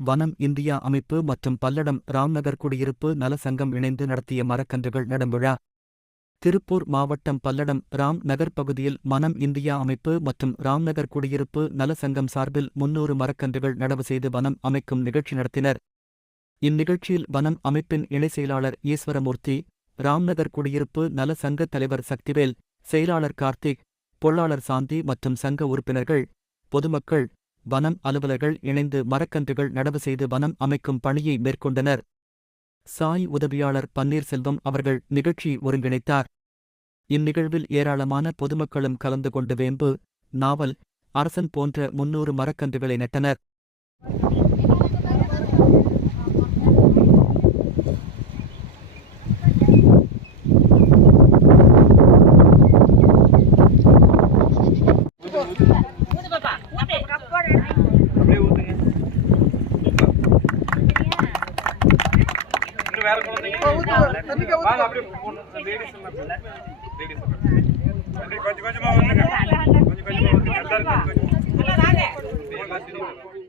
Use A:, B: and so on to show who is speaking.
A: வனம் இந்தியா அமைப்பு மற்றும் பல்லடம் ராம்நகர் குடியிருப்பு நல சங்கம் இணைந்து நடத்திய மரக்கன்றுகள் நடும் விழா திருப்பூர் மாவட்டம் பல்லடம் ராம் நகர் பகுதியில் மனம் இந்தியா அமைப்பு மற்றும் ராம்நகர் குடியிருப்பு நல சங்கம் சார்பில் முன்னூறு மரக்கன்றுகள் நடவு செய்து வனம் அமைக்கும் நிகழ்ச்சி நடத்தினர். இந்நிகழ்ச்சியில் வனம் அமைப்பின் இணை செயலாளர் ஈஸ்வரமூர்த்தி ராம்நகர் குடியிருப்பு நல சங்க தலைவர் சக்திவேல் செயலாளர் கார்த்திக் பொருளாளர் சாந்தி மற்றும் சங்க உறுப்பினர்கள் பொதுமக்கள் வனம் அலுவலர்கள் இணைந்து மரக்கன்றுகள் நடவு செய்து வனம் அமைக்கும் பணியை மேற்கொண்டனர். சாய் உதவியாளர் பன்னீர்செல்வம் அவர்கள் நிகழ்ச்சி ஒருங்கிணைத்தார். இந்நிகழ்வில் ஏராளமான பொதுமக்களும் கலந்து கொண்டு வேம்பு நாவல் அரசன் போன்ற முன்னூறு மரக்கன்றுகளை நட்டனர்.
B: வேற குழந்தைங்க வாங்க அப்படியே பொண்ணு லேடிஸ் லேடிஸ் அப்படியே கொஞ்சம் கொஞ்சமா ஊத்துங்க கொஞ்சம் கொஞ்சமா ஊத்துங்க எல்லாரும் கொஞ்சம் கொஞ்சம்